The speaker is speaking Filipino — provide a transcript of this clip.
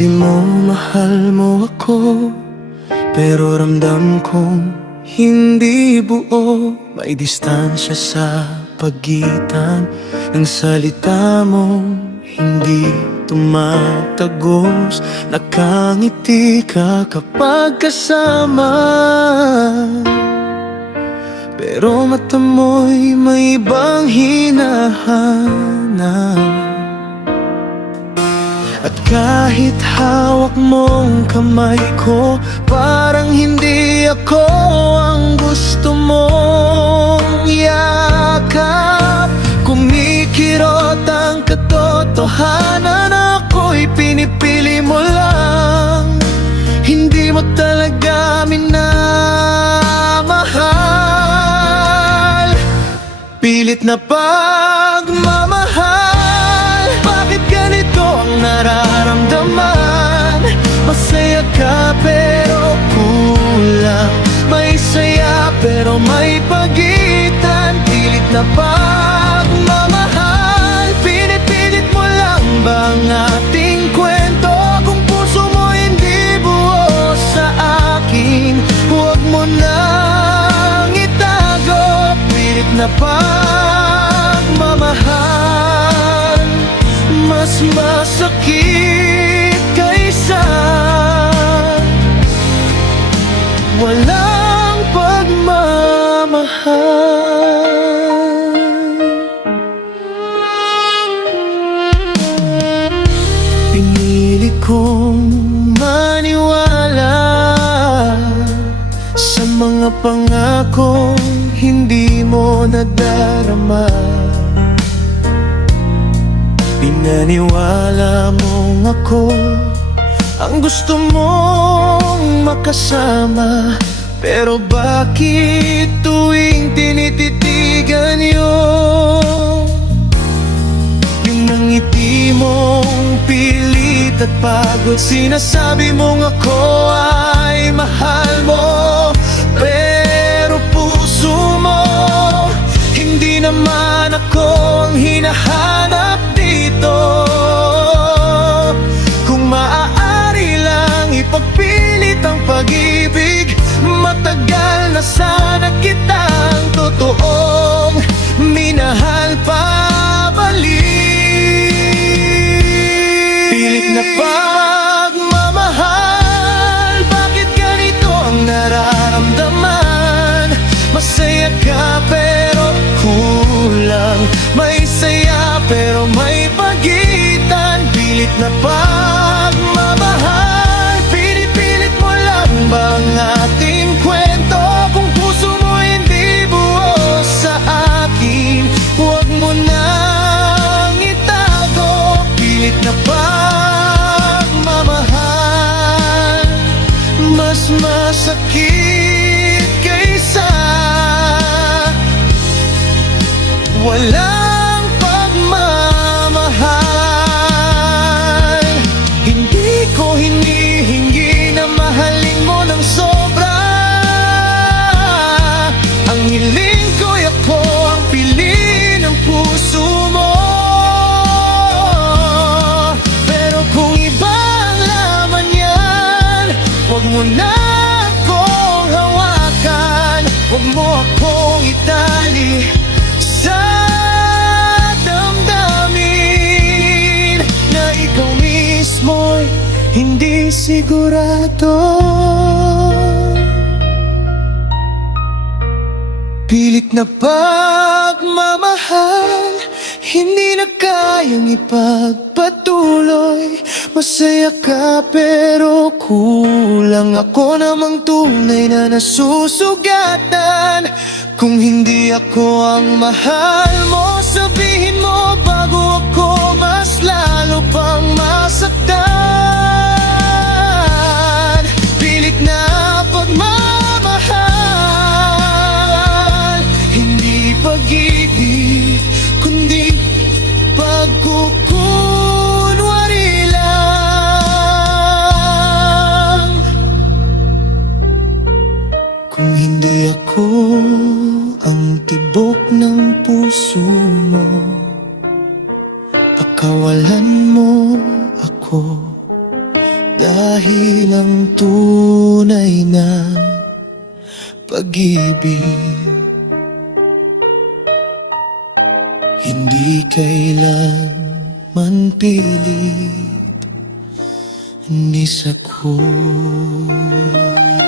Sabi mo mahal mo ako, pero ramdam kong hindi buo. May distansya sa pagitan ng salita mo, hindi tumatagos. Nakangiti ka kapag kasama, pero mata mo'y may ibang hinahanap. At kahit hawak mong kamay ko, parang hindi ako ang gusto mong yakap. Kumikirot ang katotohanan, ako'y pinipili mo lang. Hindi mo talaga minamahal. Pilit na pagmamahal, bakit ganito ang nararamdaman? Masaya ka pero kulang, may saya pero may pagitan. Pilit na pagmamahal, pinipilit mo lang ba ang ating kwento? Kung puso mo hindi buo sa akin, huwag mo nang itago. Pilit na pagmamahal, mas masakit kaysa walang pagmamahal. Pinili kong maniwala sa mga pangakong hindi mo nadarama. Pinaniwala mong ako ang gusto mong makasama, pero bakit tuwing tinititigan yung ngiti mong pilit at pagod? Sinasabi mong ako ay mahal mo, pero puso mo hindi naman ako ang hinahanap dito. Kung maaari lang ipagpilit ang pag-ibig, matagal na sana kitang totoong minahal pabalik. Pilit na pagmamahal, bakit ganito ang nararamdaman? Masaya ka pero kulang, may saya pero may pagitan. Pilit na pagmamahal, pinipilit mo lang ba ang ating kwento? Kung puso mo hindi buo sa akin, huwag mo nang itago. Pilit na pagmamahal, mas masakit kaysa walang pagmamahal. Hindi ko hinihingi na mahalin mo ng sobra. Ang hiling ko'y ako ang piliin ng puso mo. Pero kung iba ang laman yan, huwag mo na akong hawakan. Huwag mo akong itali sa damdamin na ikaw mismo'y hindi sigurado. Pilit na pagmamahal, hindi na kayang ipagpatuloy. Masaya ka pero kulang, ako namang tunay na nasusugatan. Kung hindi ako ang mahal mo, sabihin mo bago ako mas lalo pang masaktan. Pilit na pagmamahal, hindi pag-ibig kundi pagkukunwari lang. Kung hindi ako ang tibok ng puso mo, pakawalan mo ako. Dahil ang tunay na pag-ibig hindi kailanman pilit ni sa kulay.